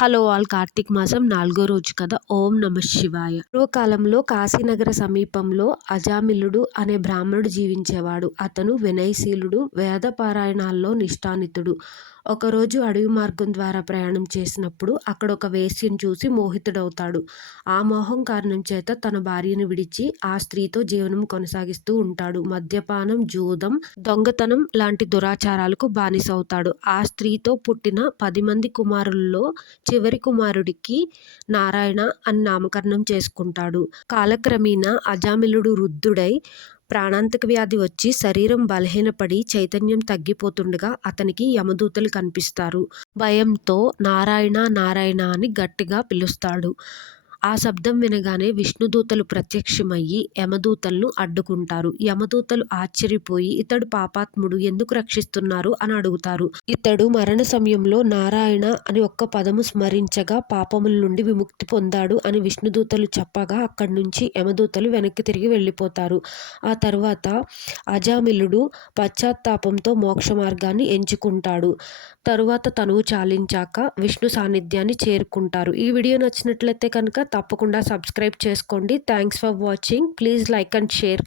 Hello all Karthika మాసం నాలుగో రోజు కదా. ఓం నమ శివాయ. పూర్వకాలంలో కాశీనగర సమీపంలో అజామిలుడు అనే బ్రాహ్మణుడు జీవించేవాడు. అతను వినయశీలుడు వేద పారాయణాల్లో నిష్ఠానితుడు. ఒకరోజు అడవి మార్గం ద్వారా ప్రయాణం చేసినప్పుడు అక్కడ ఒక వేశ్యను చూసి మోహితుడవుతాడు. ఆ మోహం కారణం చేత తన భార్యను విడిచి ఆ స్త్రీతో జీవనం కొనసాగిస్తూ ఉంటాడు. మద్యపానం జూదం దొంగతనం లాంటి దురాచారాలకు బానిసవుతాడు. ఆ స్త్రీతో పుట్టిన పది మంది కుమారుల్లో చివరి కుమారుడికి నారాయణ అని నామకరణం చేసుకుంటాడు. కాలక్రమేణా అజామిలుడు వృద్ధుడై ప్రాణాంతక వ్యాధి వచ్చి శరీరం బలహీనపడి చైతన్యం తగ్గిపోతుండగా అతనికి యమదూతలు కనిపిస్తారు. భయంతో నారాయణ నారాయణ అని గట్టిగా పిలుస్తాడు. ఆ శబ్దం వినగానే విష్ణుదూతలు ప్రత్యక్షమయ్యి యమదూతలను అడ్డుకుంటారు. యమదూతలు ఆశ్చర్యపోయి ఇతడు పాపాత్ముడు ఎందుకు రక్షిస్తున్నారు? అని అడుగుతారు. ఇతడు మరణ సమయంలో నారాయణ అని ఒక్క పదము స్మరించగా పాపముల నుండి విముక్తి పొందాడు అని విష్ణుదూతలు చెప్పగా అక్కడి నుంచి యమదూతలు వెనక్కి తిరిగి వెళ్ళిపోతారు. ఆ తర్వాత అజామిలుడు పశ్చాత్తాపంతో మోక్ష మార్గాన్ని ఎంచుకుంటాడు. తరువాత తనువు చాలించాక విష్ణు సాన్నిధ్యాన్ని చేరుకుంటారు. ఈ వీడియో నచ్చినట్లయితే కనుక తప్పకుండా సబ్స్క్రైబ్ చేసుకోండి. Thanks for watching please like and share